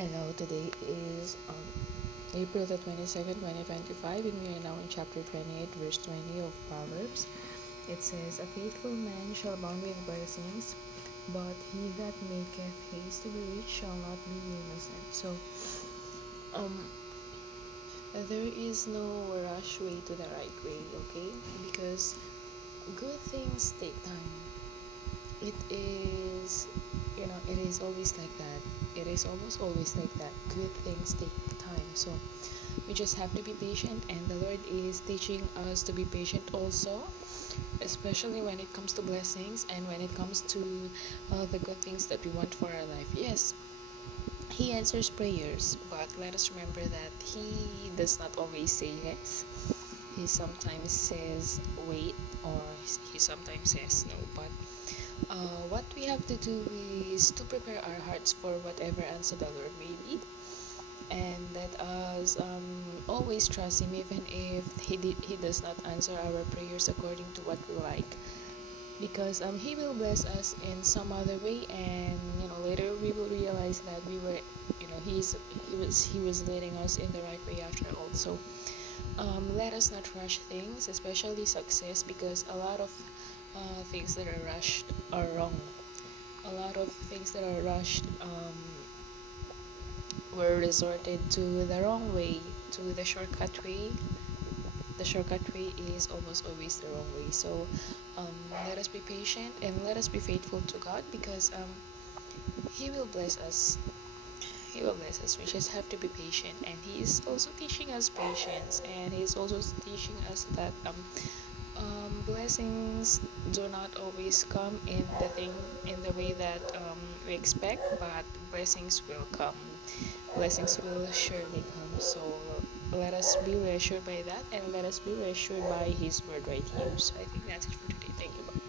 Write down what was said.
Hello, today is April the 22nd, 2025, and we are now in chapter 28, verse 20 of Proverbs. It says, A faithful man shall abound with blessings, but he that maketh haste to be rich shall not be innocent. So, um, there is no rush way to the right way, okay? Because good things take time. It is, it is always like that. It is almost always like that. Good things take time. So, we just have to be patient, and the Lord is teaching us to be patient also, especially when it comes to blessings and when it comes to the good things that we want for our life. Yes, He answers prayers, but let us remember that He does not always say yes. He sometimes says wait, or He sometimes says no. But what we have to do is to prepare our hearts for whatever answer the Lord may lead, and let us always trust Him even if He does not answer our prayers according to what we like, because He will bless us in some other way, and later we will realize that we were He was leading us in the right way after all. So let us not rush things, especially success, because a lot of things that are rushed are wrong. A lot of things that are rushed were resorted to the wrong way, to the shortcut way. The shortcut way is almost always the wrong way. So let us be patient and let us be faithful to God, because He will bless us. He will bless us. We just have to be patient, and He is also teaching us patience, and He is also teaching us that blessings do not always come in the way that we expect, but blessings will come. Blessings will surely come. So let us be reassured by that, and let us be reassured by His word right here. So I think that's it for today. Thank you.